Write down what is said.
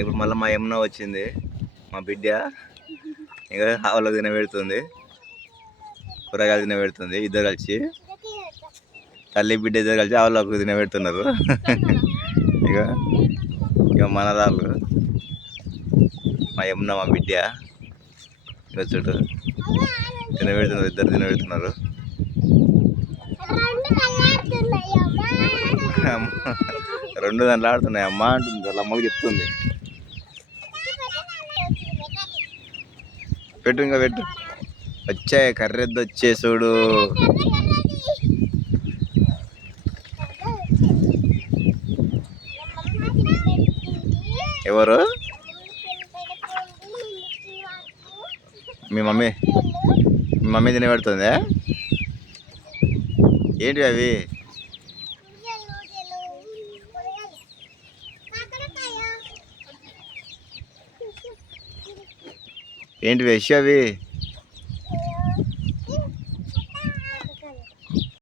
ఇప్పుడు మళ్ళీ మా యమున వచ్చింది, మా బిడ్డ. ఇంకా ఆవులకు తినబెడుతుంది, కూరగాయలు తినబెడుతుంది. ఇద్దరు కలిసి, తల్లి బిడ్డ ఇద్దరు కలిసి ఆవులకు తినబెడుతున్నారు. ఇక ఇక మనరాళ్ళు మా యమున మా బిడ్డ. ఇక చుట్టూ తినబెడుతున్నారు, ఇద్దరు తినబెడుతున్నారు. రెండు దాంట్లో ఆడుతున్నాయి. అమ్మ అంటుంది, వాళ్ళ అమ్మకి చెప్తుంది. పెట్టు, ఇంకా పెట్టు. వచ్చాయి కర్రెద్దు వచ్చే చూడు. ఎవరు? మీ మమ్మీ తినబెడుతుందా? ఏంటి అవి? ఏంటి విషయం అవి?